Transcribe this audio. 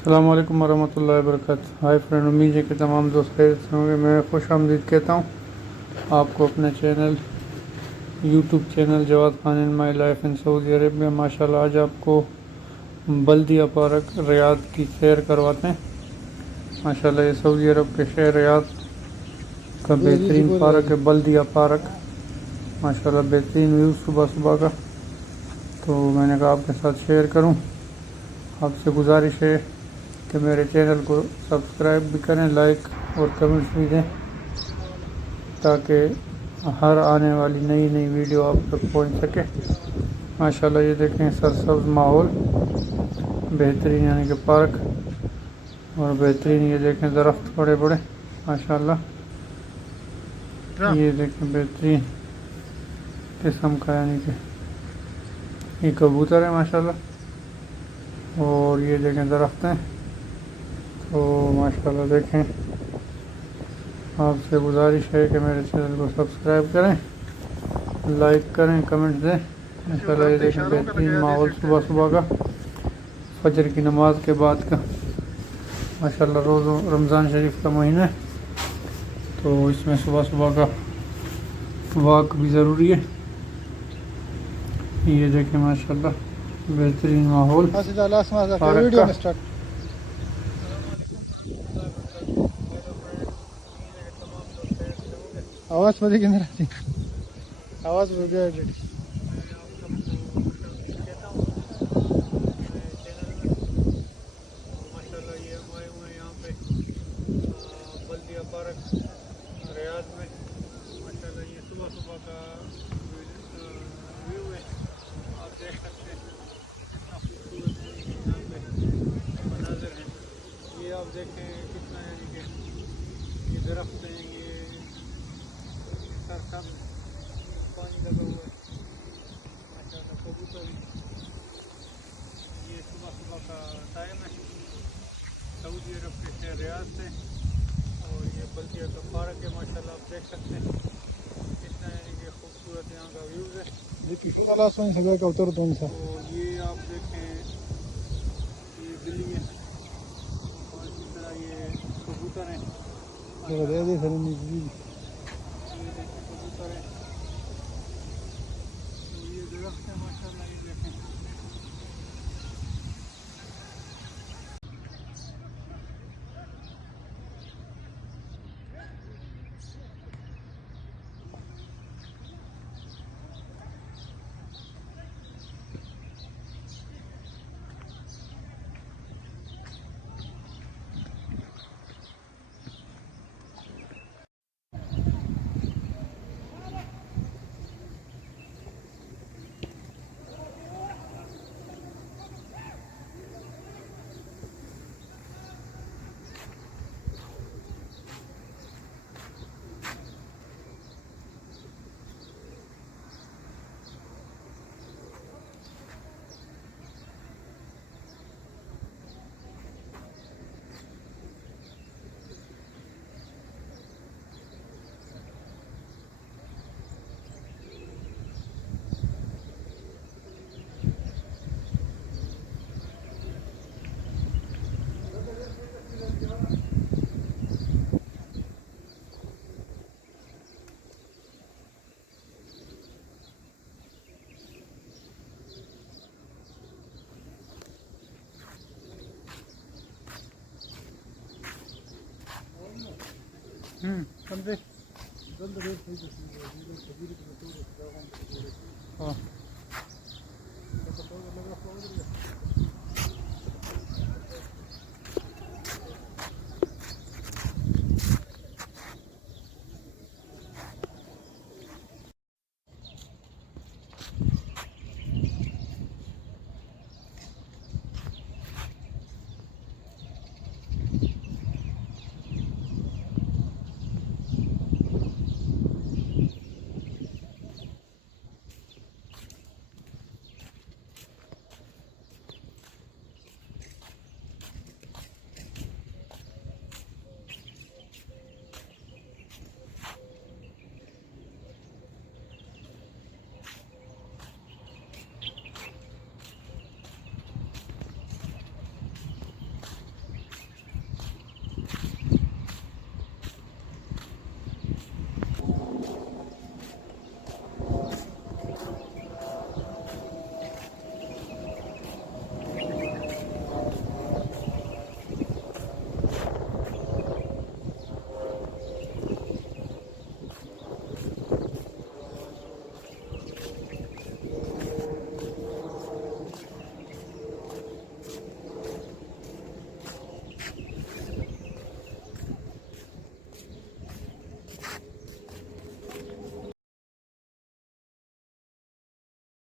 अस्सलाम वालेकुम वरहमतुल्लाहि वबरकातुहू। हाय फ्रेंड, उम्मीद है कि तमाम दोस्त खैरियत से होंगे। मैं खुश आमदीद कहता हूँ आपको अपने channel YouTube channel Jawad Khan in my life in Saudi Arabia. माशाल्लाह आज आपको बल्दिया पार्क रियाद की सैर करवाते हैं। माशाल्लाह ये सऊदी अरब के शहर रियाद का बेहतरीन पार्क है, बल्दिया पार्क। माशाल्लाह बेहतरीन व्यू सुबह सुबह का, तो मैंने कहा आपके साथ शेयर करूं। आपसे गुजारिश है कि मेरे चैनल को सब्सक्राइब भी करें, लाइक और कमेंट्स भी दें, ताकि हर आने वाली नई नई वीडियो आप तक पहुंच सके। माशाल्लाह ये देखें सरसब्ज माहौल, बेहतरीन यानी कि पार्क, और बेहतरीन ये देखें दरख्त बड़े बड़े माशाल्लाह। ये देखें बेहतरीन किस्म का यानी कि ये कबूतर है माशाल्लाह, और ये देखें दरख्त हैं। तो माशाल्लाह देखें, आपसे गुजारिश है कि मेरे चैनल को सब्सक्राइब करें, लाइक करें, कमेंट दें। माशाल्लाह ये देखें बेहतरीन माहौल सुबह सुबह का, फजर की नमाज के बाद का। माशाल्लाह रोज़ रमज़ान शरीफ का महीना है, तो इसमें सुबह सुबह का वॉक भी ज़रूरी है। ये देखें माशाल्लाह बेहतरीन माहौल पार्क का। आवाज मध्ये घेणार आवाज वेगळा आहे। माशाल्लाह ये हम आए हुए हैं यहाँ पे बल्दिया पार्क रियाद में। माशाल्लाह ये सुबह सुबह का व्यू है, आप देख सकते हैं कितना खूबसूरत है यहाँ पे मनाज़र है। ये आप देखें कितना यानी कि ये दरख्त हैं, ये सरसब्ज़ पानी लगा हुआ है माशाल्लाह। कबूतर ये सुबह सुबह का टाइम है सऊदी अरब के शहर रियाद से, और ये बल्दिया का पार्क है माशाल्लाह। आप देख सकते हैं कितना यानी कि खूबसूरत यहाँ का व्यूज़ है। सगळं कवतर दोन सा तो ये आप देखें ये दिल्ली है, और इसी तरह ये कबूतर हैं। ये देखें कबूतर हैं, तो ये दरख्त है माशाल्लाह। ये देखें समझे हाँ।